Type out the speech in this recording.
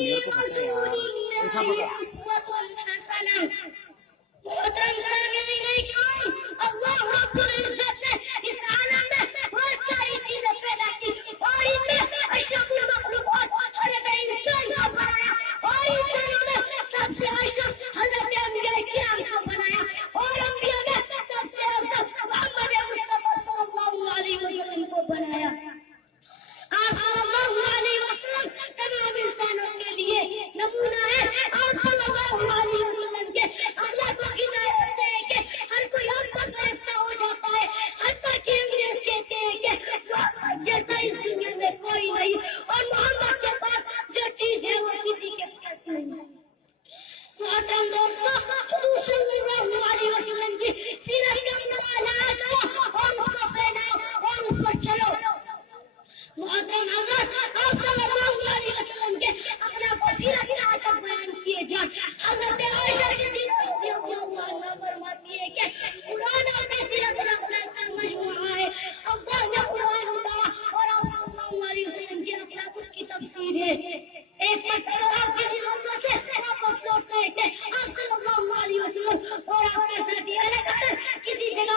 میرے کو پتا ہے یار ایسا پکڑ محترم سامعین کرام، اللہ رب العزت نے اس عالم میں بہت ساری چیزیں پیدا کی اور ان میں اشرف المخلوقات حضرت انسان کو بنایا اور انسانوں میں سب سے اشرف حضرت انبیاء کرام کو بنایا اور انبیاء میں سب سے افضل محمد مصطفیٰ صلی اللہ علیہ وسلم کو بنایا۔ آپ صلی اللہ علیہ وسلم تمام انسانوں کے لیے نمونہ ہے۔ آپ صلی اللہ علیہ وسلم کے اخلاق و عنایت سے ہے کہ ہر کوئی آپ پر گرفتہ ہو جاتا ہے، حتیٰ کہ انگریز کہتے ہیں کہ محمد جیسا اس دنیا میں کوئی نہیں اور محمد کے پاس جو چیز ہے وہ کسی کے پاس نہیں ہے۔ محترم دوستو، حضور صلی اللہ علیہ وسلم کی سیرت کا مطالعہ کرو اور اس کو پھیلاؤ اور اس پر چلو۔ محترم حضرت، آپ صلی اللہ علیہ وسلم کے اخلاق و سیرت کے آداب بیان کیے جائیں۔ حضرت عائشہ صدیقہ رضی اللہ عنہا فرماتی ہے کہ قرآن اپنے سیرت الاخلاق کا مجموعہ ہے۔ اللہ نے قرآن اتارا اور آپ صلی اللہ علیہ وسلم کے اخلاق اس کی تفسیر ہے۔ ایک مرتبہ آپ کسی غزوہ سے واپس لوٹ رہے تھے، آپ صلی اللہ علیہ وسلم اور آپ کے ساتھی الگ الگ کسی جگہ